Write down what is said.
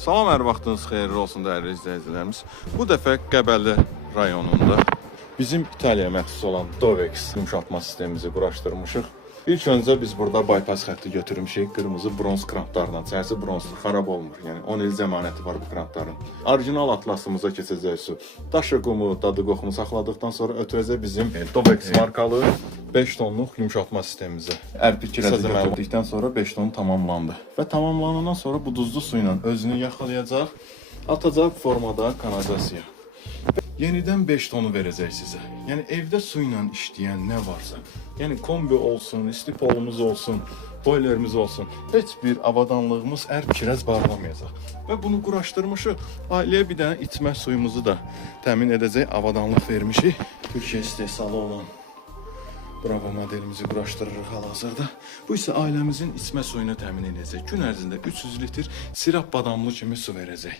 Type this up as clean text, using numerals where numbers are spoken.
Salam, hər vaxtınız xeyirli olsun dəyərli izləyicilərimiz. Bu dəfə Qəbələ rayonunda bizim İtaliyaya məxsus olan Dovex yumşaltma sistemimizi quraşdırmışıq. İlk öncə biz burada bypass xətti götürmüşük. Qırmızı bronz krantlardan. Çərsi bronzdur, xarab olmur. Yəni 10 il zəmanəti var bu krantların. Orijinal atlasımıza keçəcək su. Daşı qumu, dadı qoxumu saxladıqdan sonra ötürəcək bizim Dovex markalı 5 tonluq yumşaltma sistemimizə. Ərpik kirəzi götürdükdən sonra 5 ton tamamlandı. Və tamamlanandan sonra bu duzlu su ilə özünü yaxalayacaq, atacaq formada kanalizasiya. Yenidən 5 tonu verəcək sizə. Yəni evdə su ilə işləyən nə varsa, yəni kombi olsun, istipolumuz olsun, boilerimiz olsun, heç bir avadanlığımız ərp-kirəz bağlamayacaq. Və bunu quraşdırmışıq. Ailəyə bir dənə içmə suyumuzu da təmin edəcək avadanlıq vermişik. Türkiyə istehsalı olan Bravo modelimizi quraşdırırıq hal-hazırda. Bu isə ailəmizin içmə suyunu təmin edəcək. Gün ərzində 300 litr sirap badamlı kimi su verəcək.